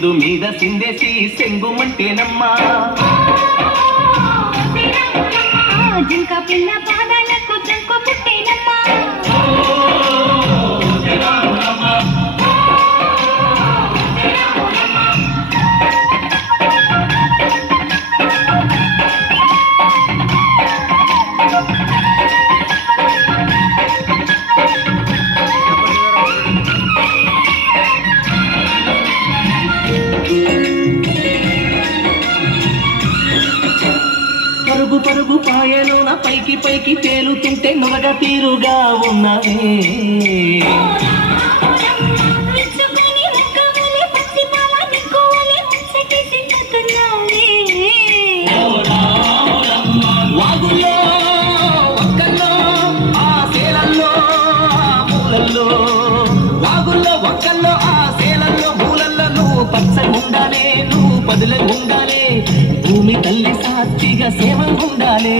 సింధు మీద సిందేసి సెంగుమంటేనమ్మా జింక పిల్ల పాదాలకు జంకు పుట్టేనమ్మా పరుగు పరుగు పాయలోన పైకి పైకి తేలుతుంటే నొరగ తీరుగా ఉన్నవే వాగుల్లో ఒక్కల్లో ఆ సేలల్లో ఆ మూలల్లో వాగుల్లో ఒక్కల్లో ఆ సేలల్లో మూలల్లో నువ్వు పచ్చగుండాలే నువ్వు పదులగుండాలే భూమి తల్లి సాక్షిగా సేవంగుండాలే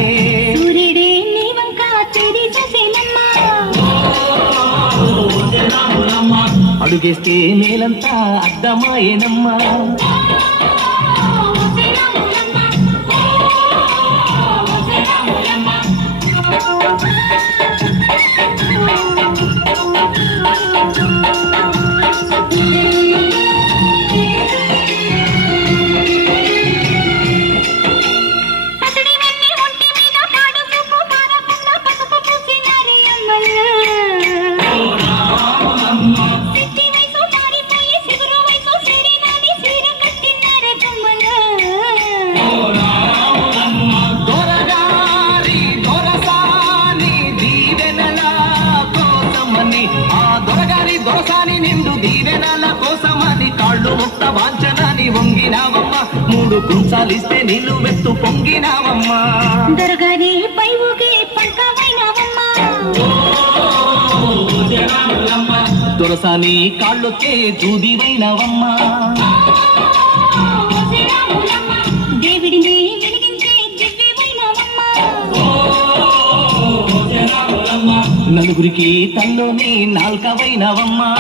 సూర్యుడే నీ వంక చెడి చూసేనమ్మా అడుగేస్తే నేలంతా అద్దమాయేనమ్మా దొరసాని నిండు దీవెనల కోసమని కాళ్ళు ముక్త వాంఛనాని వంగినావమ్మ మూడు కుంచాలిస్తే నీళ్లు వెత్తు పొంగినావమ్మా దొరగారి పై ఊగే పంకమైనావమ్మా దొరసాని కాళ్ళొచ్చే దూదివైనవమ్మా దేవుడిని వెలిగించే దివ్యమైనవమ్మా నలుగురికి తల్లోని నాల్కవైనవమ్మా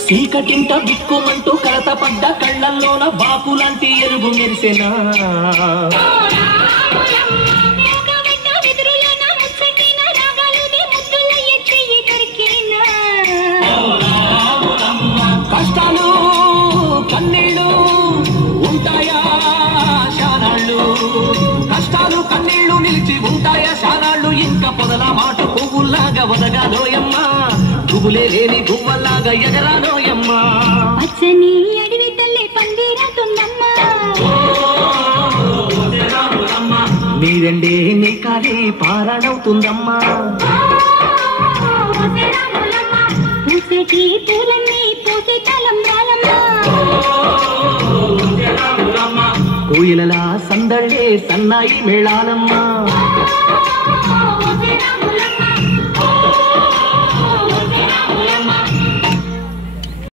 చీకటింట బిక్కుమంటూ కలత పడ్డ కళ్ళల్లోన బాకులాంటి ఎరుగు మెరిసెనా కష్టాలు కన్నీళ్ళు ఉంటాయా శానాళ్ళు కష్టాలు కన్నీళ్ళు నిలిచి ఉంటాయా శానాళ్ళు ఇంకా పొదల మాట పువ్వుల్లాగా వదగాలోయమ్మా పువ్వులే లేని గువ్వల్లాగా ఎగరాలోయమ్మా పచ్చని అడవి తల్లి పందిరతుందమ్మా నీరెండే నీ కాలి పారాడవుతుందమ్మా పూసేటి పూలన్నీ పూసే తలంబ్రాలమ్మా కోయిలలా సందళ్ళే సన్నాయి మేళాలమ్మా